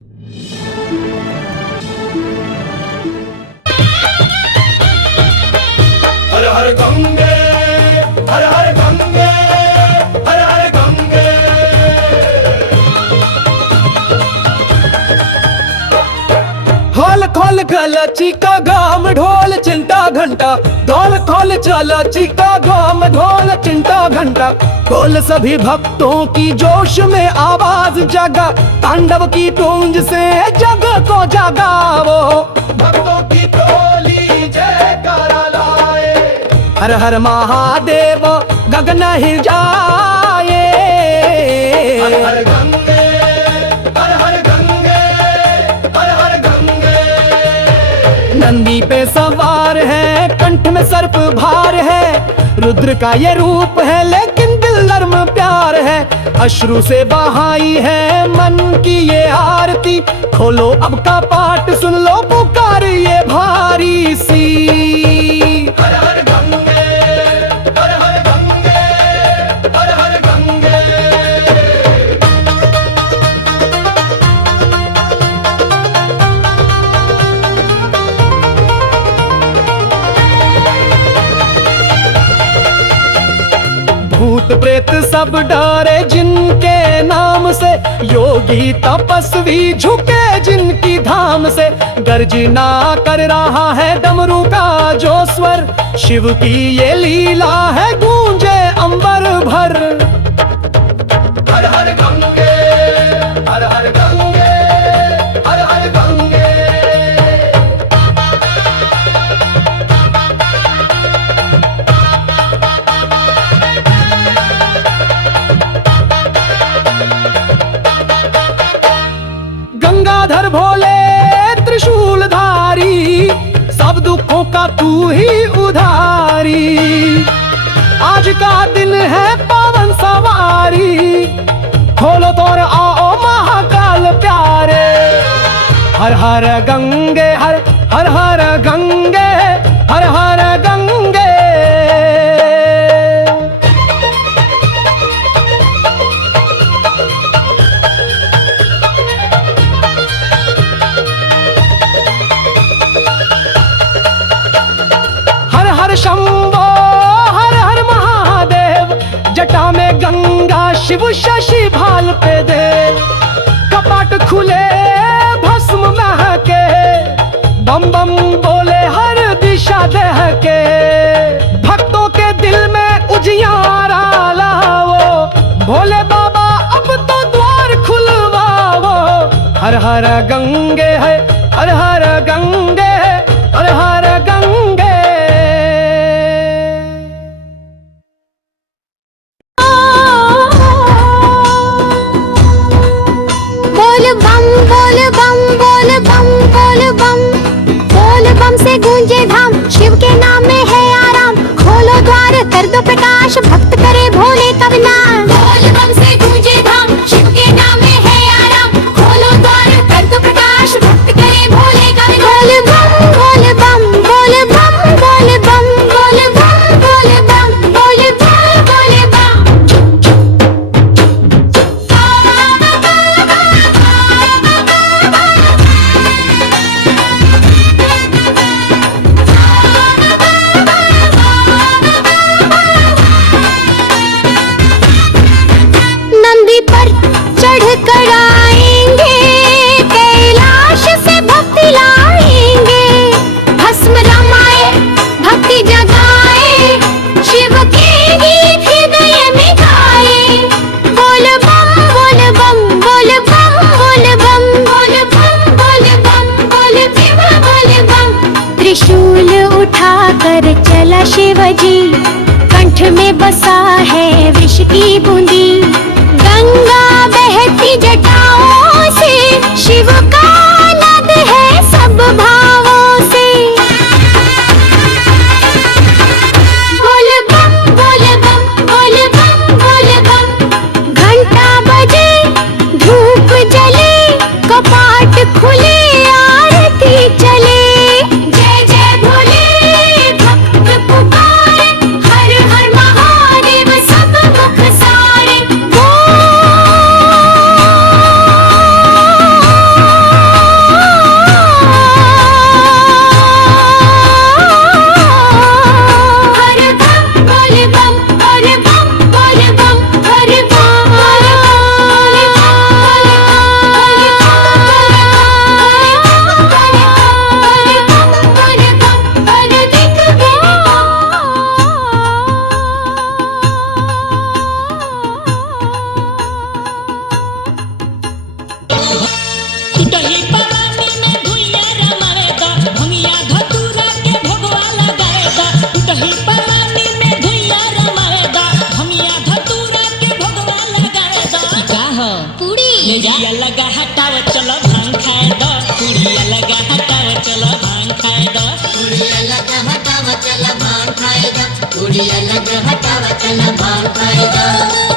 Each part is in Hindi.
हर हर गंगे, हर हर गंगे, हर हर गंगे। खोल खोल गलची का गाम ढोल चिंता घंटा, ढोल खोल चलची का गाम ढोल चिंता घंटा। बोल सभी भक्तों की जोश में आवाज जगा, तांडव की गूंज से जग को जगावो। भक्तों की टोली जयकारा लाए, हर हर महादेव गगन हिल जाए। हर हर गंगे, हर हर गंगे, हर हर गंगे। नंदी पे सवार है, कंठ में सर्प भार है, रुद्र का ये रूप है लेकिन दिल नर्म प्यार है। अश्रु से बहाई है मन की ये आरती, खोलो अब का पाठ सुन लो पुकार ये भारी सी। हर हर गंगे, हर हर गंगे, हर हर गंगे। भूत प्रेत सब डरे जिनके नाम से, योगी तपस्वी झुके जिनकी धाम से। गर्जना कर रहा है डमरू का जो स्वर, शिव की ये लीला है गूंजे अंबर भर। हर हर गंगे, हर हर गंगे, हर हर गंगे। गंगाधर भोले त्रिशूलधारी, सब दुखों का तू ही उधारी। आज का दिन है पावन सवारी, खोलो तोर आओ महाकाल प्यारे। हर हर गंगे, हर हर हर गंगे, हर हर गंगे। हर हर शंभो, हर हर महादेव, जटा में गंगा शिव शशि भाल पे देव। कपाट खुले भस्म महके, बम बम बोले हर दिशा दहके। भक्तों के दिल में उजियारा लाओ, भोले बाबा अब तो द्वार खुलवाओ। हर हर गंगे है, हर हर गंगे, हर हर गंगे। बोल बम बोल बम बोल बम बोल बम, बोल बम से गूंजे धाम, शिव के नाम में है आराम। खोलो द्वार कर दो प्रकाश, भक्त करे भोले का विनाश। बोल बम से गूंजे धाम, शिव के नाम में है आराम। खोलो द्वार कर दो प्रकाश, भक्त करे भोले का विनाश। बोल बम बोल बम बोल बम बोल बम बोल बम बोल बम बोल बम। नंदी पर चढ़ कर आएंगे, कैलाश से भक्ति लाएंगे। भस्म रमाए भक्ति जगाए, शिव के गीत हृदय में गाए। बोल बम बोल बम बोल बम बोल बम बोल बम बोल बम बोल शिव बोल बम। त्रिशूल उठाकर चला शिव जी, कंठ में बसा है विष की बूंदी। गंगा बहती जटाओं से, शिव का नद है सब भावों से। बोल बम बोल बम बोल बम बोल बम। घंटा बजे धूप जले, कपाट खुले आरती चले। जय जय भोले भक्त पुकारे, हर हर महादेव सब मुख सारे। चलो भांग खाए दो कुड़िया लगा हटाओ चलो भांग खाए दो कुड़िया लगा हटावा चला भांग खाएगा कुड़िया लगा हटावा चला भांग खाएगा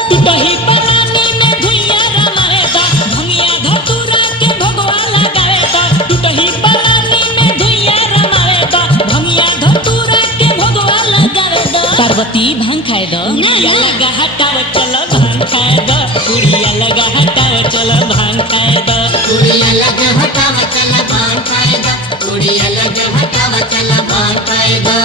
टूटही पलानी में धुइया रमाएगा भंगिया धतूरा के भगवा लगाएगा टूटही पलानी में धुइया रमाएगा भंगिया धतूरा के भगवा लगाएगा पार्वती भांग खाए दो कुड़िया लगा हटाओ चलो भांग खाए दो कुड़िया लगा हटाओ चलो भांग खाए दो कुड़िया लगा हटावा चला भांग खाएगा कुड़िया लगा हटावा चला भांग खाएगा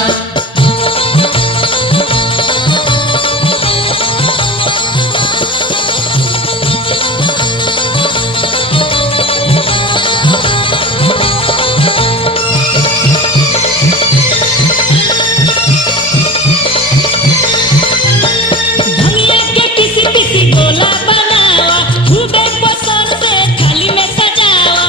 भंगिया के किसी किसी गोला बनावा खूबे पसंद से थाली में सजावा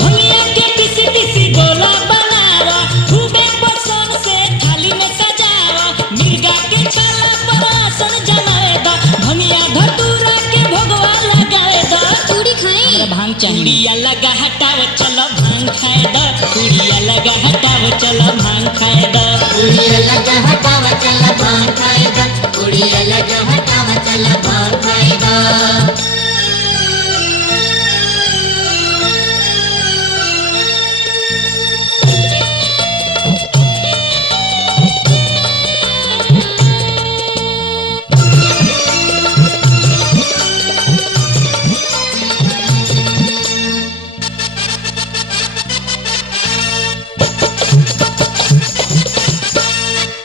भंगिया के किसी किसी गोला बनावा खूबे पसंद से थाली में सजावा मिर्गा के छाला पर आसन जमाएगा भंगिया धतूरा के भगवा लगाएगा चूड़ी खाएं भांग कुड़िया लगा हटाओ चलो भांग खाए दो कुड़िया लगा हटाओ चलो भांग खाए दो कुड़िया लगा हटावा चला भांग खाएगा कुड़िया लगा हटावा चला भांग खाएगा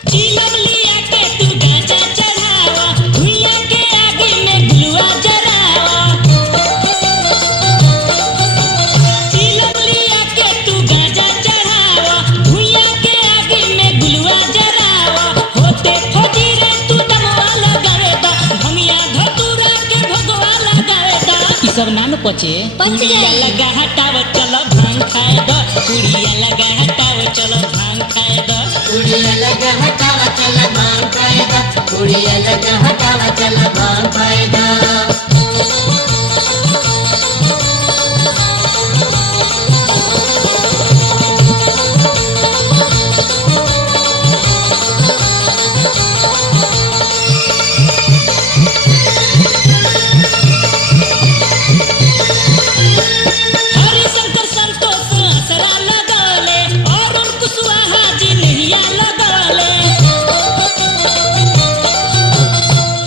चीलम लिया के तू गाजा चढ़ावा भुइया के आगे में भुलुआ जरावा चीलम लिया के तू गाजा चढ़ावा भुइया के आगे में भुलुआ जरावा होते फौजी रे तू दमवा लगावेदा भंगिया धतूरा के भगवा लगावेदा ई सब नाम पचे कुड़िया लगा हटाओ चलो भांग खाए दो कुड़िया लगा हटाओ चलो भांग खाए दो कुड़िया लगा हटावा चला भांग खाएगा कुड़िया लगा हटावा चला भांग खाएगा हरिशंकर संतोष असरा लगौले और कुशवाहा जी नैया लगौले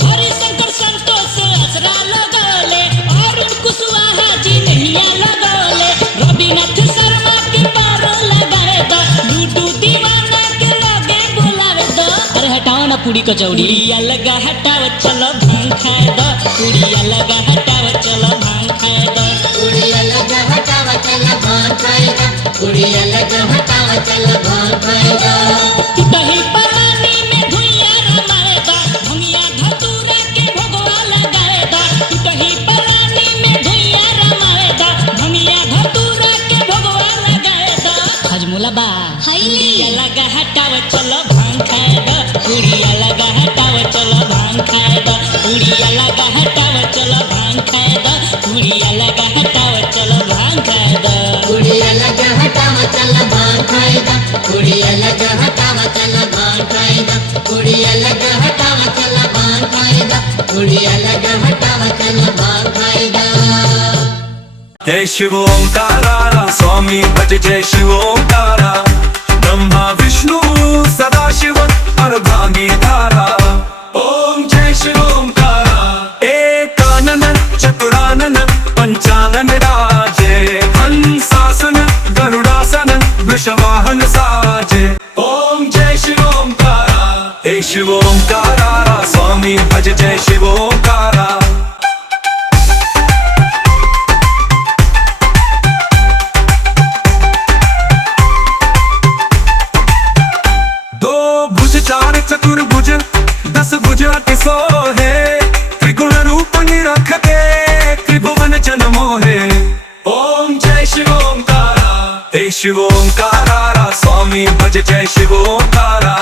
हरिशंकर संतोष असरा लगौले और कुशवाहा जी नैया लगौले रविनाथ शर्मा के पार लगाए दो लूडू दीवाना के लगे बुलावे दो अरे हटाओ ना पूरी कचौड़ी कुड़िया लगा हटाओ चलो भांग खाए दो कुड़िया लगा हटाओ चलो भांग खाए दो कुड़िया लगा हटावा चला भांग खाएगा कुड़िया लगा हटावा चला भांग खाएगा टूटही पलानी में धुइया रमाएगा भंगिया धतूरा के भगवा लगाएगा टूटही पलानी में धुइया रमाएगा भंगिया धतूरा के भगवा लगाएगा हजमुला बा कुड़िया लगा हटाओ चलो भांग खाए दो कुड़िया लगा हटाओ चलो भांग खाए दो कुड़िया लगा हटाओ चलो भांग खाए दो कुड़िया लगा हटाओ चलो भांग खाए दो कुड़िया लगा हटावा चला भांग खाएगा कुड़िया लगा हटावा चला भांग खाएगा कुड़िया लगा हटावा चला भांग खाएगा कुड़िया लगा हटावा चला भांग खाएगा जय शिव ओंकारा स्वामी भज जय शिव ओंकारा ब्रह्मा विष्णु सदा शिव अर्धांगी धारा ओम जय शिव ओंकारा एकानन चतुरानन पंचानन राजे हंसासन गरुडासन वृषवाहन साजे ओम जय शिव ओंकारा हे शिव ओंकारा स्वामी भज जय शिव ओंकारा चार चतुर्भुज 10 भुज अति सोहे त्रिगुण रूप निरखते त्रिभुवन जन मोहे ओम जय शिव ओंकारा हे शिव ओंकारा स्वामी भज जय शिव ओंकारा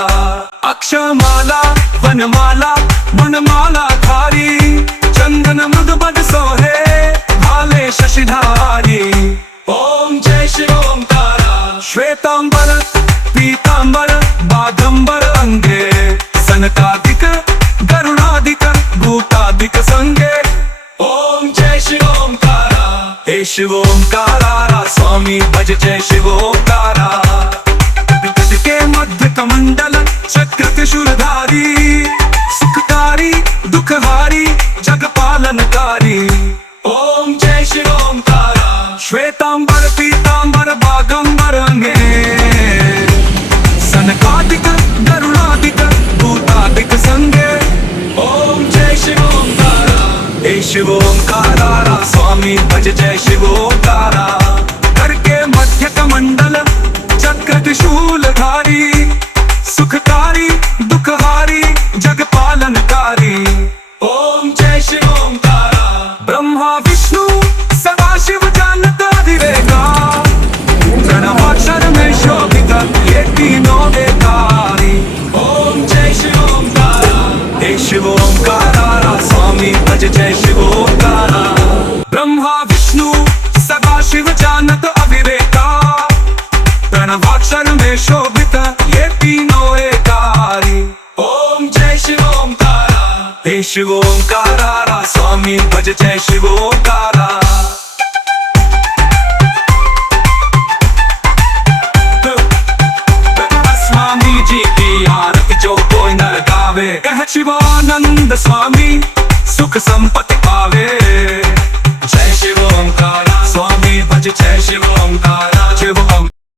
अक्षमाला वनमाला वनमाला धारी चंदन मृद बद सो शिव ओंकारा हे शिव ओंकारा स्वामी भज जय शिव ओंकारा विकट के मध्य कमंडल चक्र त्रिशूलधारी सुखकारी दुखहारी जग पालनकारी ओम जय शिव ओंकारा श्वेतांबर पीतांबर बागंबर अंगे सनकादिक गरुड़ादिक भूतादिक संगे ओम जय शिव ओंकारा हे शिव ओंकारा स्वामी भज जय शिव ओंकारा करके मध्य कमंडल चक्र त्रिशूलधारी सुखकारी दुखहारी जग पालनकारी ओम जय शिव ओंकारा ब्रह्मा विष्णु सदा शिव जानत अधिरेगा प्रणवाक्षर में शोभित ये तीनों बेकारी ओम जय शिव ओंकारा हे शिव ओंकारा स्वामी भज जय शिव ओंकारा ब्रह्मा विष्णु सदा शिव जानत अविरेका प्रणवाक्षर में शोभित ये तीनों एकारी ओम जय शिव ओंकारा हे शिव ओंकारा स्वामी भज जय शिव ओंकारा स्वामी जी की आरती जो कोई न गावे कह शिवानंद स्वामी सुख संपत्ति पावे जय शिव